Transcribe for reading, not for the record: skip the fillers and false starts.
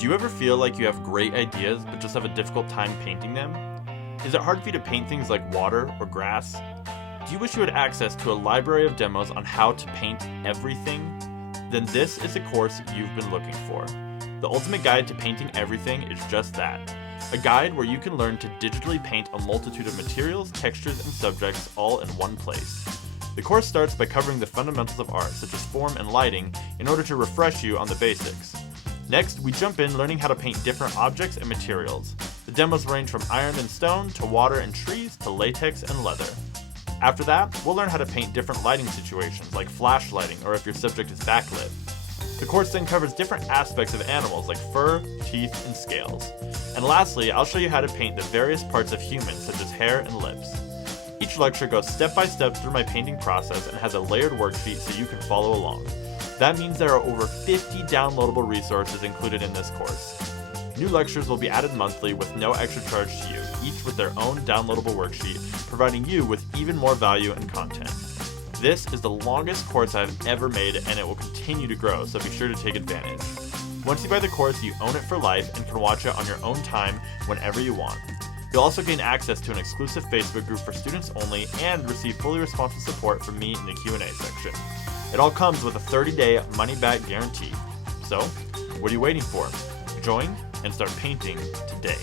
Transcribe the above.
Do you ever feel like you have great ideas but just have a difficult time painting them? Is it hard for you to paint things like water or grass? Do you wish you had access to a library of demos on how to paint everything? Then this is the course you've been looking for. The Ultimate Guide to Painting Everything is just that. A guide where you can learn to digitally paint a multitude of materials, textures, and subjects all in one place. The course starts by covering the fundamentals of art, such as form and lighting, in order to refresh you on the basics. Next, we jump in learning how to paint different objects and materials. The demos range from iron and stone, to water and trees, to latex and leather. After that, we'll learn how to paint different lighting situations, like flash lighting or if your subject is backlit. The course then covers different aspects of animals like fur, teeth, and scales. And lastly, I'll show you how to paint the various parts of humans, such as hair and lips. Each lecture goes step by step through my painting process and has a layered worksheet so you can follow along. That means there are over 50 downloadable resources included in this course. New lectures will be added monthly with no extra charge to you, each with their own downloadable worksheet, providing you with even more value and content. This is the longest course I've ever made, and it will continue to grow, so be sure to take advantage. Once you buy the course, you own it for life and can watch it on your own time whenever you want. You'll also gain access to an exclusive Facebook group for students only and receive fully responsive support from me in the Q&A section. It all comes with a 30-day money-back guarantee. So, what are you waiting for? Join and start painting today.